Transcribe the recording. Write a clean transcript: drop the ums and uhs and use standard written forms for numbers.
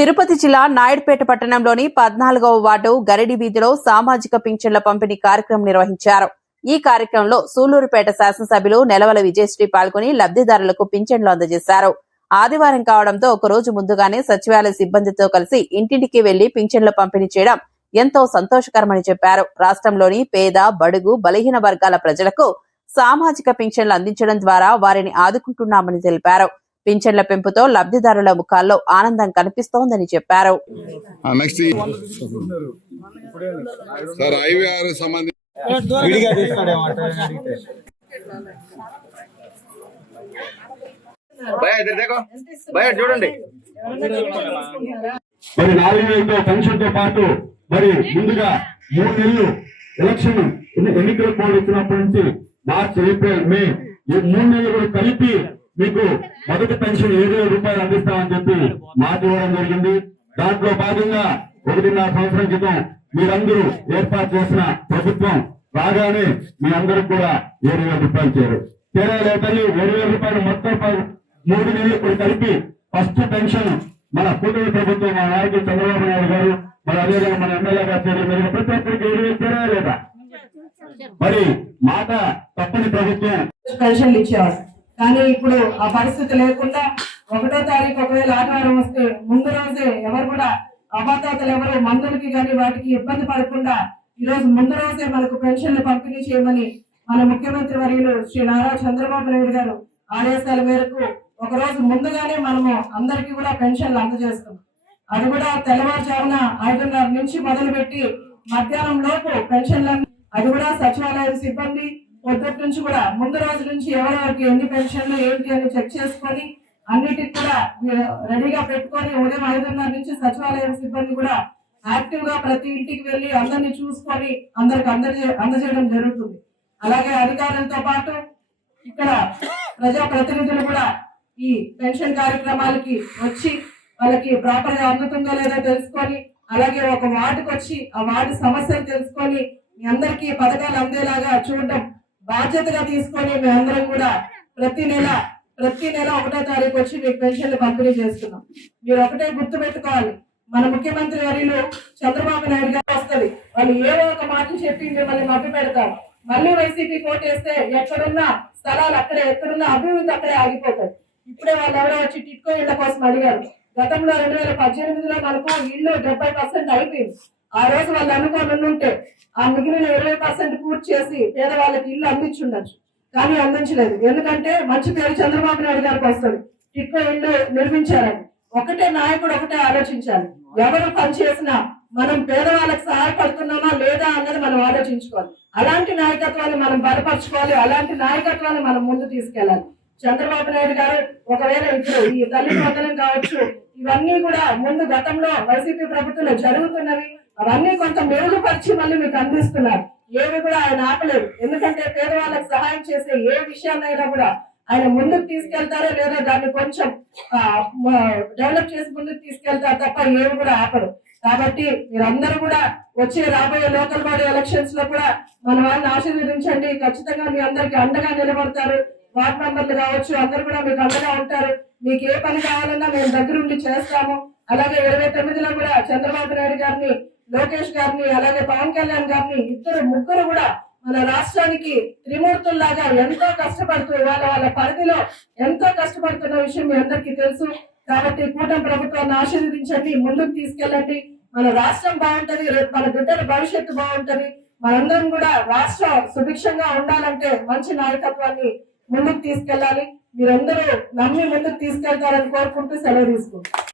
తిరుపతి జిల్లా నాయుడుపేట పట్టణంలోని 14వ వార్డు గరిడి వీధిలో సామాజిక పింఛన్ల పంపిణీ కార్యక్రమం నిర్వహించారు. ఈ కార్యక్రమంలో సూళ్లూరుపేట శాసనసభ్యులు నెలవల విజయశ్రీ పాల్గొని లబ్ధిదారులకు పింఛన్లు అందజేశారు. ఆదివారం కావడంతో ఒకరోజు ముందుగానే సచివాలయ సిబ్బందితో కలిసి ఇంటింటికి వెళ్లి పింఛన్ల పంపిణీ చేయడం ఎంతో సంతోషకరమని చెప్పారు. రాష్ట్రంలోని పేద, బడుగు, బలహీన వర్గాల ప్రజలకు సామాజిక పింఛన్లు అందించడం ద్వారా వారిని ఆదుకుంటున్నామని తెలిపారు. పింఛన్ల పెంపుతో లబ్ధిదారుల ముఖాల్లో ఆనందం కనిపిస్తోందని చెప్పారు. చూడండి మరి 4,000తో పెన్షన్ తో పాటు మరి ముందుగా 3 నెలలు ఎలక్షన్ ఎన్నికల కోడ్ ఇచ్చినప్పటి నుంచి మార్చ్, ఏప్రిల్, మే ఈ 3 నెలలు కూడా కలిపి మీకు మొదటి పెన్షన్ 7,000 రూపాయలు అందిస్తామని చెప్పి మాట ఇవ్వడం జరిగింది. దాంట్లో భాగంగా 1.5 సంవత్సరం క్రితం మీరందరూ ఏర్పాటు చేసిన ప్రభుత్వం రాగానే మీ అందరూ కూడా 7,000 రూపాయలు చేరాలి. 7,000 రూపాయలు మొత్తం 3 నెలలు కూడా కలిపి ఫస్ట్ పెన్షన్ మన కూటమి ప్రభుత్వం, మా నాయకుడు చంద్రబాబు నాయుడు గారు, మరి అదేవిధంగా మన ఎమ్మెల్యే గారు చేయడం ప్రతి ఒక్కరికి 7,000 చేరాలి లేదా? మరి మాట తప్పని ప్రభుత్వం పెన్షన్లు ఇచ్చేవారు. కానీ ఇప్పుడు ఆ పరిస్థితి లేకుండా 1వ తారీఖు ఒకవేళ ఆదివారం వస్తే ముందు రోజే ఎవరు కూడా అవాతాతలు ఎవరు మందులకి కానీ వాటికి ఇబ్బంది పడకుండా ఈ రోజు ముందు రోజే మనకు పెన్షన్లు పంపిణీ చేయమని మన ముఖ్యమంత్రి వర్యులు శ్రీ నారా చంద్రబాబు నాయుడు గారు ఆదేశాల మేరకు ఒక రోజు ముందుగానే మనము అందరికీ కూడా పెన్షన్లు అందజేస్తాం. అది కూడా తెల్లవారుజామున 5:30 నుంచి మొదలుపెట్టి మధ్యాహ్నం లోపు పెన్షన్లను, అది కూడా సచివాలయం సిబ్బంది పొద్దుటి నుంచి కూడా ముందు రోజు నుంచి ఎవరెవరికి ఎన్ని పెన్షన్లు ఏంటి అని చెక్ చేసుకొని అన్నిటికి కూడా రెడీగా పెట్టుకొని ఉదయం 5:30 నుంచి సచివాలయం సిబ్బంది కూడా యాక్టివ్ గా ప్రతి ఇంటికి వెళ్లి అందరినీ చూసుకొని అందరికి అందజేయడం జరుగుతుంది. అలాగే అధికారులతో పాటు ఇక్కడ ప్రజా ప్రతినిధులు కూడా ఈ పెన్షన్ కార్యక్రమాలకి వచ్చి వాళ్ళకి ప్రాపర్ గా అందుతుందో లేదో తెలుసుకొని, అలాగే ఒక వార్డుకి వచ్చి ఆ వార్డు సమస్యలు తెలుసుకొని మీ అందరికీ పథకాలు అందేలాగా చూడడం బాధ్యతగా తీసుకొని మేమందరం కూడా ప్రతి నెల 1వ తారీఖు వచ్చి మీకు పెన్షన్లు పంపిణీ చేస్తున్నాం. మీరు ఒకటే గుర్తు పెట్టుకోవాలి, మన ముఖ్యమంత్రి వర్యులు చంద్రబాబు నాయుడు గారు వస్తుంది, వాళ్ళు ఏదో ఒక మాట చెప్పి మిమ్మల్ని మభ్య పెడతారు. మళ్ళీ వైసీపీ కోటేస్తే ఎక్కడున్న స్థలాలు అక్కడే, ఎక్కడున్న అభివృద్ధి అక్కడే ఆగిపోతాయి. ఇప్పుడే వాళ్ళు ఎవరో వచ్చి టిట్కో ఇళ్ల కోసం అడిగారు. గతంలో 2018లో మనకు ఇల్లు 70% అయిపోయింది. ఆ రోజు వాళ్ళు అనుకోని ఉంటే ఆ మిగిలిన 20% పూర్తి చేసి పేదవాళ్ళకి ఇల్లు అందించుండొచ్చు. కానీ అందించలేదు. ఎందుకంటే మంచి పేరు చంద్రబాబు నాయుడు గారికి వస్తుంది, టిట్కో ఇల్లు నిర్మించారని. ఒకటే నాయకుడు ఒకటే ఆలోచించాలి, ఎవరు పనిచేసినా మనం పేదవాళ్ళకి సహాయపడుతున్నామా లేదా అన్నది మనం ఆలోచించుకోవాలి. అలాంటి నాయకత్వాన్ని మనం బలపరచుకోవాలి, అలాంటి నాయకత్వాన్ని మనం ముందు తీసుకెళ్ళాలి. చంద్రబాబు నాయుడు గారు ఒకవేళ ఇప్పుడు ఈ తల్లి వందనం కావచ్చు, ఇవన్నీ కూడా ముందు గతంలో వైసీపీ ప్రభుత్వంలో జరుగుతున్నవి, అవన్నీ కొంత మెరుగుపరిచి మళ్ళీ మీకు అందిస్తున్నారు. ఏవి కూడా ఆయన ఆపలేదు. ఎందుకంటే పేదవాళ్ళకి సహాయం చేసే ఏ విషయాన్నైనా కూడా ఆయన ముందుకు తీసుకెళ్తారో లేదా దాన్ని కొంచెం డెవలప్ చేసి ముందుకు తీసుకెళ్తారు తప్ప ఏవి కూడా ఆపరు. కాబట్టి మీరందరూ కూడా వచ్చే రాబోయే లోకల్ బాడీ ఎలక్షన్స్ లో కూడా మన వాళ్ళని ఆశీర్వదించండి. ఖచ్చితంగా మీ అందరికి అండగా నిలబడతారు. వార్డు మెంబర్లు కావచ్చు, అందరు కూడా మీకు అండగా ఉంటారు. మీకు ఏ పని కావాలన్నా మేము దగ్గరుండి చేస్తాము. అలాగే 29లో కూడా చంద్రబాబు నాయుడు గారిని, లోకేష్ గారిని, అలాగే పవన్ కళ్యాణ్ గారిని, ముగ్గురు కూడా మన రాష్ట్రానికి త్రిమూర్తుల్లాగా ఎంతో కష్టపడుతూ వాళ్ళ పరిధిలో ఎంతో కష్టపడుతున్న విషయం మీ అందరికీ తెలుసు. కాబట్టి కూటమి ప్రభుత్వాన్ని ఆశీర్వదించండి, ముందుకు తీసుకెళ్ళండి. మన రాష్ట్రం బాగుంటది, రేపు మన బిడ్డల భవిష్యత్తు బాగుంటది. మనందరం కూడా రాష్ట్రం సుభిక్షంగా ఉండాలంటే మంచి నాయకత్వాన్ని ముందుకు తీసుకెళ్ళాలి. మీరందరూ నమ్మి ముందుకు తీసుకెళ్తారని కోరుకుంటూ సెలవు తీసుకుంటాం.